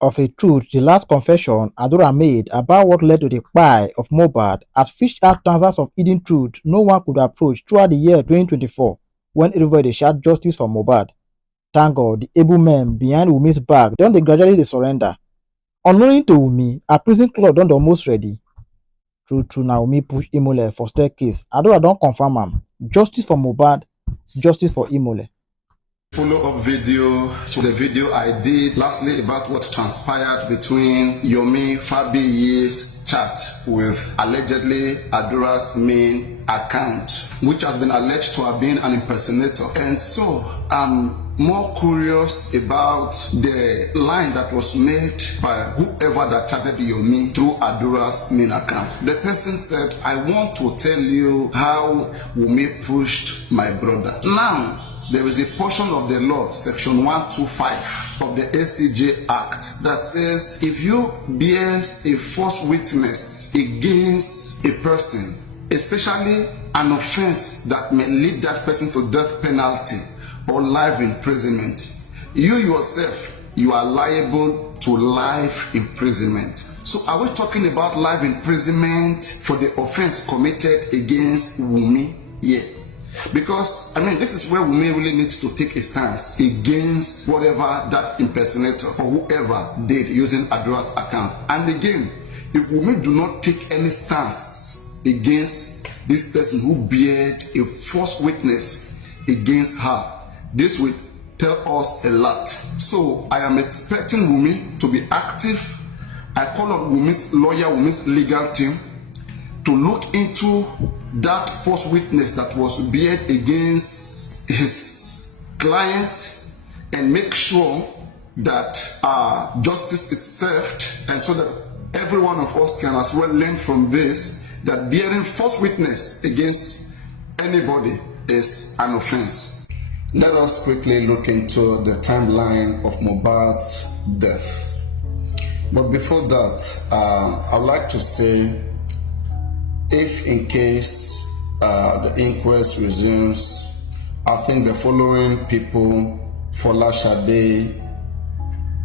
of a truth the last confession Adura made about what led to the cry of Mohbad has fished out thousands of hidden truths no one could approach throughout the year 2024 when everybody shout justice for Mohbad. Thank God, the able men behind Wumi's back don dey gradually dey surrender. Unknowing to Wumi, her prison cloth don dey almost ready. True true na Wumi push Imole for staircase. Adura don confirm am. Justice for Mohbad, justice for Imole. Follow-up video to the video I did lastly about what transpired between Yomi Fabiyi's chat with allegedly Adura's main account, which has been alleged to have been an impersonator. And so I'm more curious about the line that was made by whoever that chatted Yomi through Adura's main account. The person said, I want to tell you how Wumi pushed my brother. Now, there is a portion of the law, section 125 of the ACJ Act, that says if you bear a false witness against a person, especially an offense that may lead that person to death penalty or life imprisonment, you yourself, you are liable to life imprisonment. So are we talking about life imprisonment for the offense committed against Wumi? Yeah. Because, I mean, this is where Wumi really needs to take a stance against whatever that impersonator or whoever did using Adura's account. And again, if Wumi do not take any stance against this person who bared a false witness against her, this will tell us a lot. So I am expecting Wumi to be active. I call on Wumi's lawyer, Wumi's legal team, to look into that false witness that was bared against his client and make sure that justice is served, and so that every one of us can as well learn from this, that bearing false witness against anybody is an offense. Let us quickly look into the timeline of Mohbad's death. But before that, I would like to say, if in case the inquest resumes, I think the following people: Fola Shade,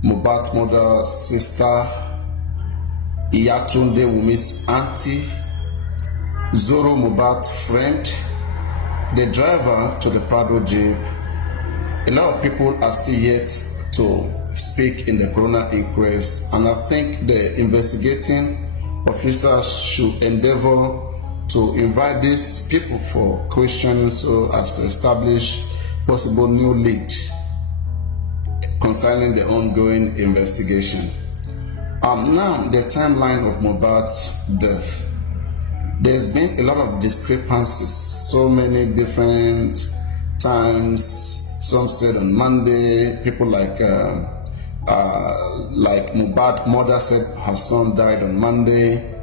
Mohbad's mother's sister, Iyatunde Wumi's auntie, Zoro Mohbad's friend, the driver to the Prado Jeep. A lot of people are still yet to speak in the coroner inquest, and I think the investigating officers should endeavor to invite these people for questions so as to establish possible new lead concerning the ongoing investigation. Now, the timeline of Mohbad's death. There's been a lot of discrepancies, so many different times. Some said on Monday, people like Mohbad's mother said her son died on Monday,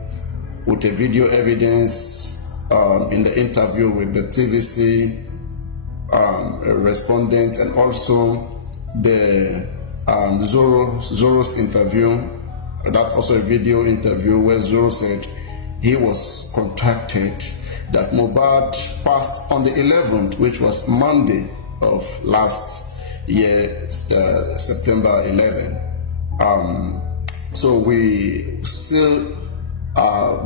with a video evidence in the interview with the TVC respondent, and also the Zoro's interview. That's also a video interview where Zoro said he was contacted that Mohbad passed on the 11th, which was Monday of last year, September 11. So we still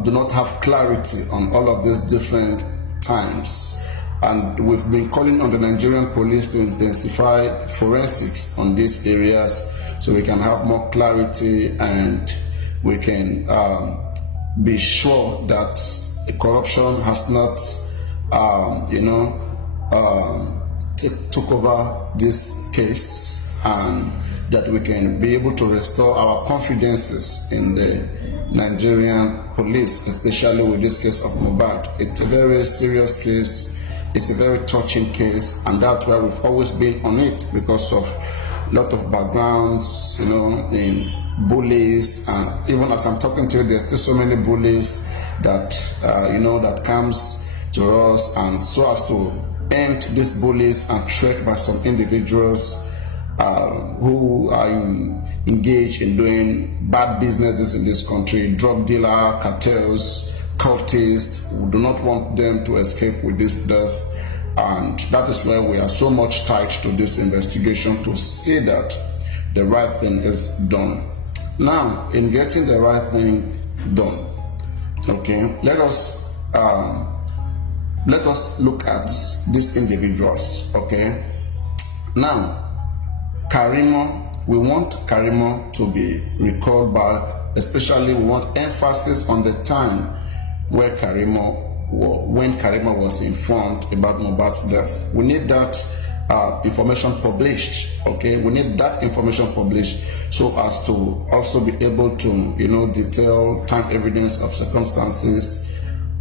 do not have clarity on all of these different times, and we've been calling on the Nigerian police to intensify forensics on these areas so we can have more clarity and we can be sure that corruption has not took over this case, and that we can be able to restore our confidences in the Nigerian police, especially with this case of Mohbad. It's a very serious case, it's a very touching case, and that's why we've always been on it, because of a lot of backgrounds, in bullies, and even as I'm talking to you, there's still so many bullies that that comes to us, and so as to end these bullies and tricked by some individuals who are engaged in doing bad businesses in this country, drug dealer, cartels, cultists. We do not want them to escape with this death, and that is why we are so much tied to this investigation to see that the right thing is done. Now, in getting the right thing done, okay, let us look at these individuals. Okay, now Karimo, we want Karimo to be recalled back. Especially, we want emphasis on the time where when Karimo was informed about Mohbad's death. We need that information published. Okay, we need that information published so as to also be able to, detail time evidence of circumstances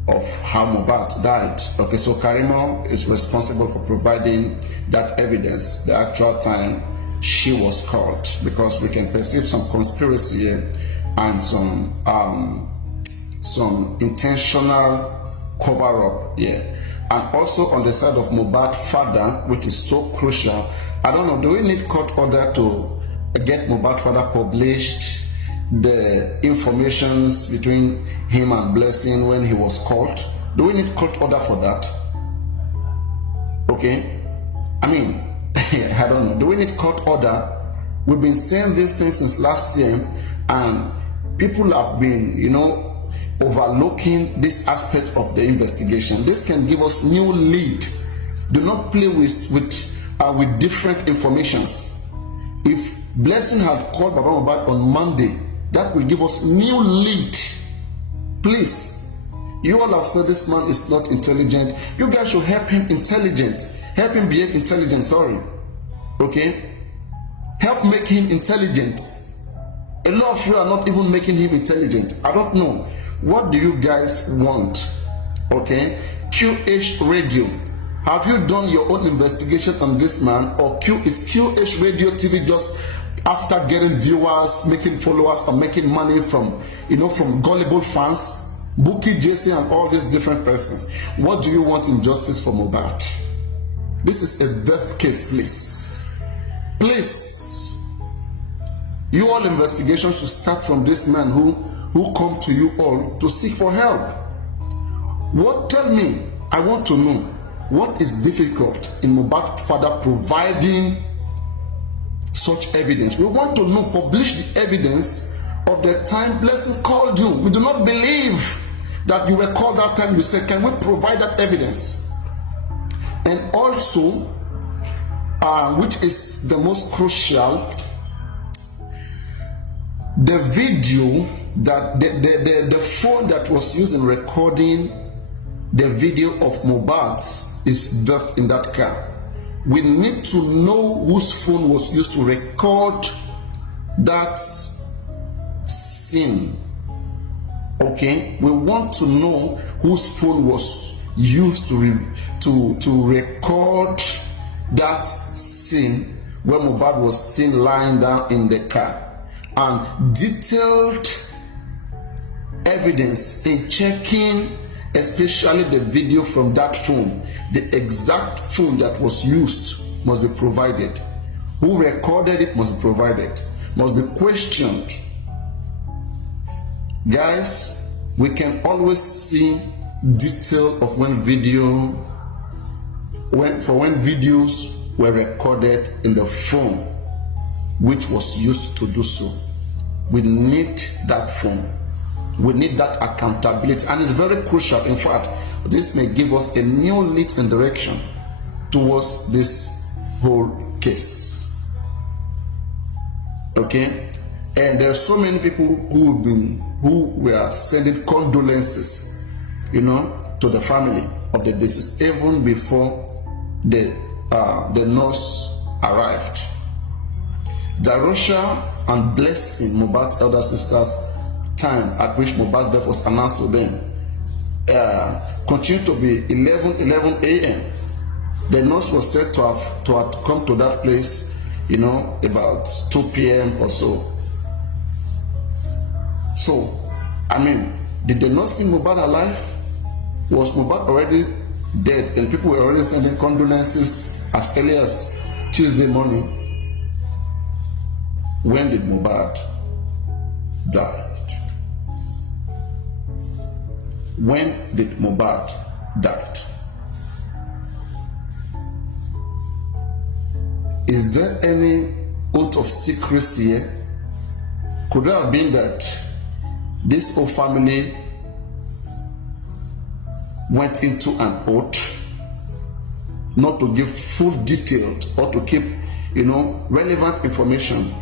of how Mohbad died. Okay, so Karimo is responsible for providing that evidence, the actual time she was called, because we can perceive some conspiracy here and some intentional cover-up here. And also on the side of Mohbad's father, which is so crucial, I don't know, do we need court order to get Mohbad's father published the informations between him and Blessing when he was called? Do we need court order for that? Okay, I mean, I don't know. Do we need court order? We've been saying these things since last year, and people have been, overlooking this aspect of the investigation. This can give us new lead. Do not play with different informations. If Blessing had called Baba Mohbad on Monday, that will give us new lead. Please, you all have said this man is not intelligent. You guys should help him help him behave intelligent. Okay, help make him intelligent. A lot of you are not even making him intelligent. I don't know. What do you guys want? Okay, QH Radio, have you done your own investigation on this man, or is QH Radio TV just after getting viewers, making followers, or making money from gullible fans, Buki, JC, and all these different persons? What do you want in justice for Mohbad? This is a death case, please. You all investigations should start from this man who come to you all to seek for help. Tell me, I want to know, what is difficult in Mohbad's father providing such evidence? We want to know, publish the evidence of the time Blessing called you. We do not believe that you were called that time. You said, can we provide that evidence? And also, which is the most crucial, the video that the phone that was used in recording the video of Mohbad is death in that car. We need to know whose phone was used to record that scene. Okay, we want to know whose phone was used to record that scene when Mohbad was seen lying down in the car, and detailed evidence in checking, especially the video from that phone. The exact phone that was used must be provided. Who recorded it must be provided, must be questioned. Guys, we can always see detail of when videos were recorded in the phone which was used to do so. We need that phone. We need that accountability, and it's very crucial. In fact, this may give us a new lead and direction towards this whole case. Okay, and there are so many people who were sending condolences, to the family of the deceased even before the nurse arrived. Darosha and Blessing, Mohbad's elder sisters, time at which Mohbad's death was announced to them, continued to be 11 a.m. The nurse was said to have come to that place, about 2 p.m. or so. So, did the nurse keep Mohbad alive? Was Mohbad already dead and people were already sending condolences as early as Tuesday morning? When did Mohbad die? When did Mohbad die? Is there any oath of secrecy here? Could it have been that this whole family went into an oath not to give full detailed or to keep, relevant information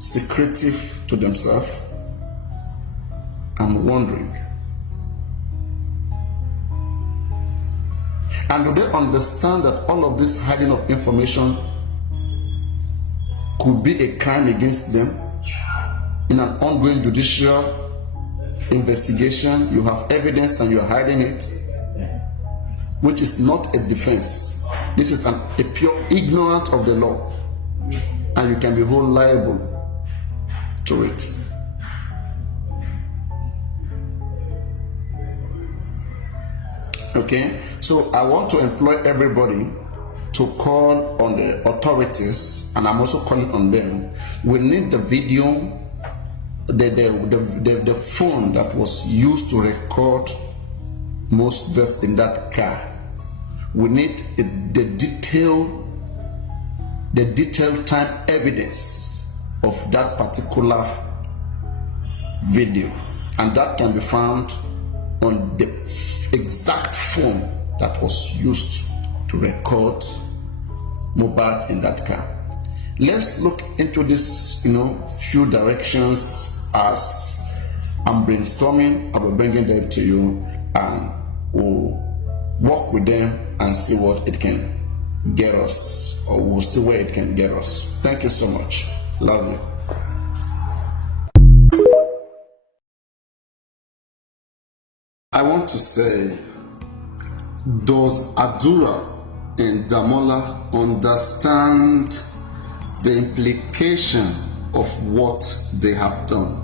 secretive to themselves? I'm wondering. And do they understand that all of this hiding of information could be a crime against them? In an ongoing judicial investigation, you have evidence and you're hiding it, which is not a defense. This is a pure ignorance of the law, and you can be held liable to it. Okay, so I want to employ everybody to call on the authorities, and I'm also calling on them. We need the video, the phone that was used to record most deaths in that car. We need the detailed time evidence of that particular video, and that can be found on the exact phone that was used to record Mohbad in that car. Let's look into this, few directions as I'm brainstorming. I will bring them to you, and we'll work with them and see what it can get us, or we'll see where it can get us. Thank you so much. Love you. I want to say, does Adura and Damola understand the implication of what they have done?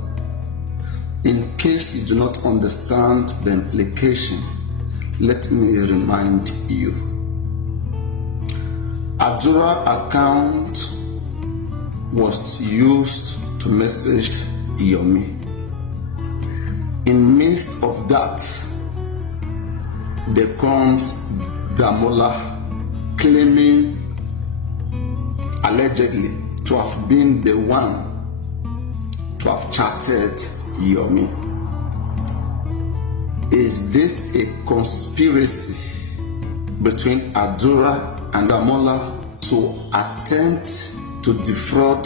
In case you do not understand the implication, let me remind you. Adura account was used to message Yomi. In midst of that, there comes Damola claiming allegedly to have been the one to have chatted Yomi. Is this a conspiracy between Adura and Damola to attempt to defraud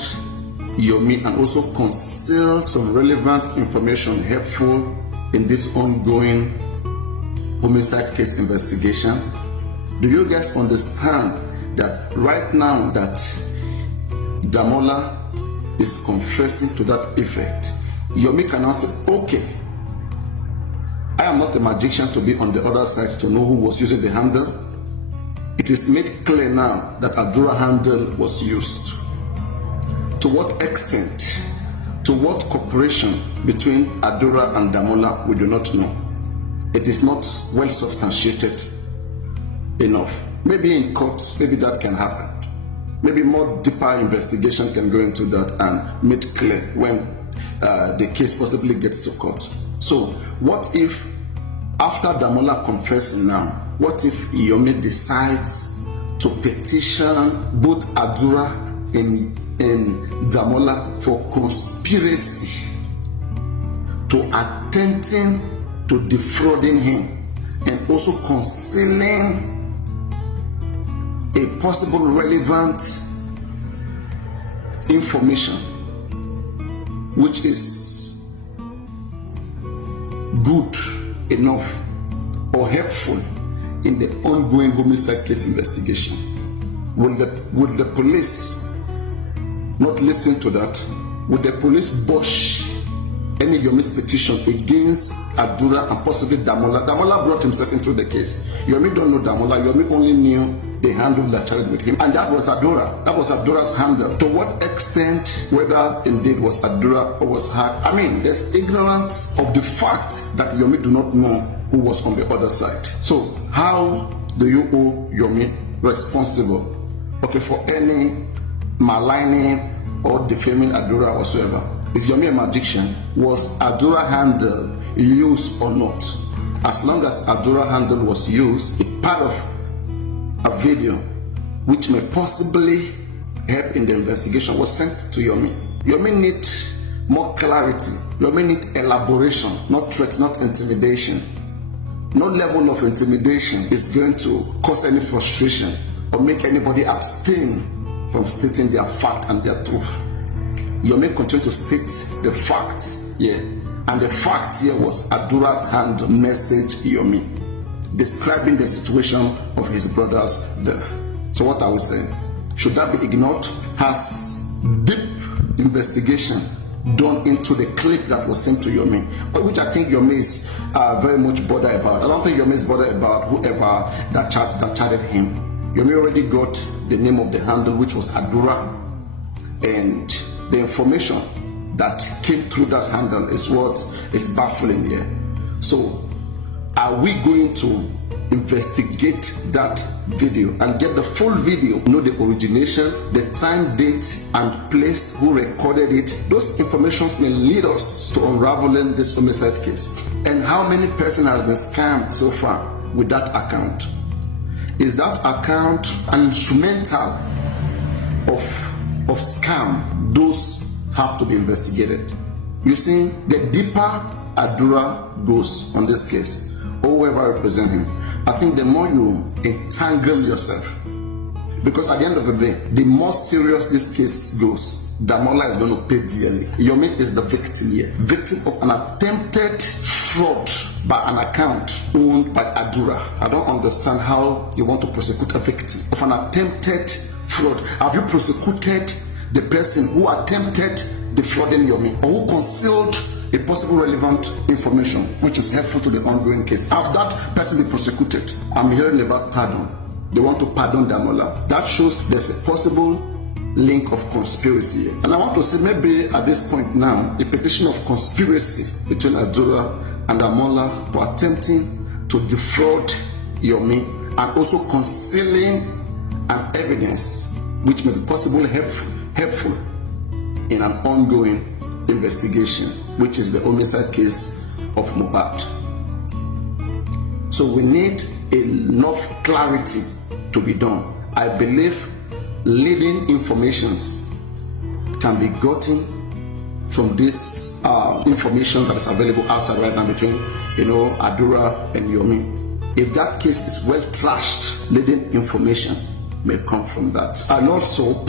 Yomi and also conceal some relevant information helpful in this ongoing homicide case investigation? Do you guys understand that right now that Damola is confessing to that effect, Yomi can now say, okay, I am not a magician to be on the other side to know who was using the handle. It is made clear now that Adura handle was used. To what extent, to what cooperation between Adura and Damola, we do not know. It is not well substantiated enough. Maybe in court, maybe that can happen. Maybe more deeper investigation can go into that and make clear when the case possibly gets to court. So what if, after Damola confessing now, what if Yomi decides to petition both Adura and Damola for conspiracy to attempting to defrauding him and also concealing a possible relevant information which is good enough or helpful in the ongoing homicide case investigation? Will the police not listen to that? Would the police bush any Yomi's petition against Adura and possibly Damola? Damola brought himself into the case. Yomi don't know Damola. Yomi only knew the handle that charged with him, and that was Adura. That was Adura's handle. To what extent, whether indeed was Adura or was her, I mean, there's ignorance of the fact that Yomi do not know who was on the other side. So how do you hold Yomi responsible, okay, for any maligning or defaming Adura whatsoever? Is Yomi a magician? Was Adura handle used or not? As long as Adura handle was used, a part of a video which may possibly help in the investigation was sent to Yomi. Yomi needs more clarity. Yomi need elaboration, not threat, not intimidation. No level of intimidation is going to cause any frustration or make anybody abstain from stating their fact and their truth. Yomi continued to state the fact here, and the fact here was Adura's hand message Yomi, describing the situation of his brother's death. So what are we saying? Should that be ignored? Has deep investigation done into the clip that was sent to Yomi, which I think Yomi is very much bothered about. I don't think Yomi is bothered about whoever that chatted him. Yomi already got the name of the handle, which was Adura, and the information that came through that handle is what is baffling here. So are we going to investigate that video and get the full video, know the origination, the time, date, and place, who recorded it? Those informations may lead us to unraveling this homicide case. And how many person has been scammed so far with that account? Is that account an instrumental of scam? Those have to be investigated. You see, the deeper Adura goes on this case, or whoever represents him, I think the more you entangle yourself, because at the end of the day, the more serious this case goes, Damola is going to pay dearly. Yomi is the victim here, victim of an attempted fraud by an account owned by Adura. I don't understand how you want to prosecute a victim of an attempted fraud. Have you prosecuted the person who attempted defrauding Yomi, or who concealed a possible relevant information which is helpful to the ongoing case? Have that person been prosecuted? I'm hearing about pardon. They want to pardon Damola. That shows there's a possible link of conspiracy. And I want to say, maybe at this point now, a petition of conspiracy between Adura and Damola for attempting to defraud Yomi, and also concealing an evidence which may be possibly helpful in an ongoing investigation, which is the homicide case of Mohbad. So we need enough clarity to be done. I believe leading informations can be gotten from this information that is available outside right now between, Adura and Yomi. If that case is well trashed, leading information may come from that. And also,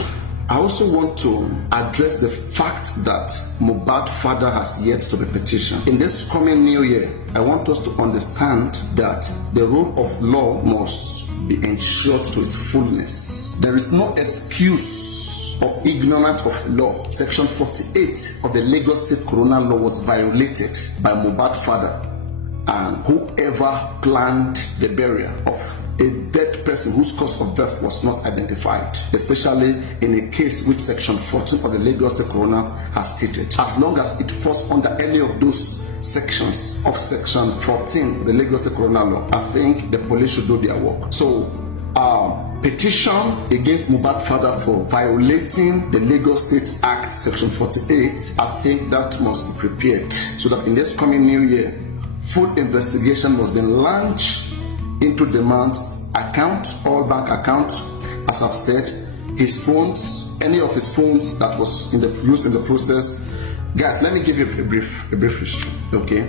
I also want to address the fact that Mohbad's father has yet to be petitioned. In this coming new year, I want us to understand that the rule of law must be ensured to its fullness. There is no excuse or ignorance of law. Section 48 of the Lagos State Corona Law was violated by Mohbad's father and whoever planned the burial of a dead person whose cause of death was not identified, especially in a case which Section 14 of the Lagos State Corona has stated. As long as it falls under any of those sections of Section 14 of the Lagos State Corona Law, I think the police should do their work. So, petition against Mohbad's father for violating the Lagos State Act Section 48, I think that must be prepared so that in this coming new year, full investigation must be launched into the man's account, all bank accounts. As I've said, his phones, any of his phones that was used in the process. Guys, let me give you a brief history, okay?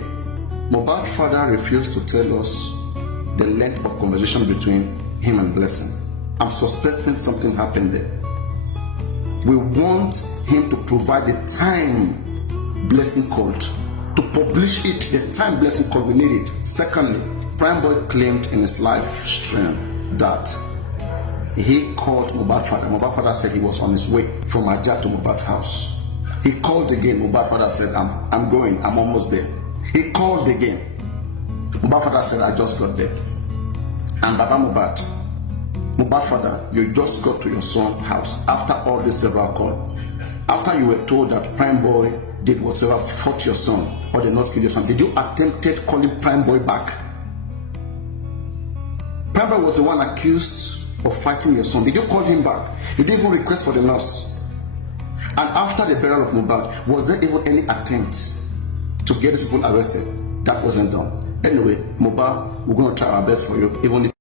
Mohbad's father refused to tell us the length of conversation between him and Blessing. I'm suspecting something happened there. We want him to provide the time Blessing called, to publish it, the time Blessing called. We need it. Secondly, Prime Boy claimed in his live stream that he called Mohbad's father. Mohbad's father said he was on his way from Ajah to Mohbad's house. He called again. Mohbad's father said, I'm going, I'm almost there. He called again. Mohbad's father said, I just got there. And Baba Mohbad's father, you just got to your son's house after all this several calls. After you were told that Prime Boy did whatever, fought your son, or did not kill your son, did you attempted calling Prime Boy back? Prime Boy was the one accused of fighting your son. Did you call him back? Did you even request for the nurse? And after the burial of Mohbad, was there even any attempt to get these people arrested? That wasn't done. Anyway, Mohbad, we're going to try our best for you, even if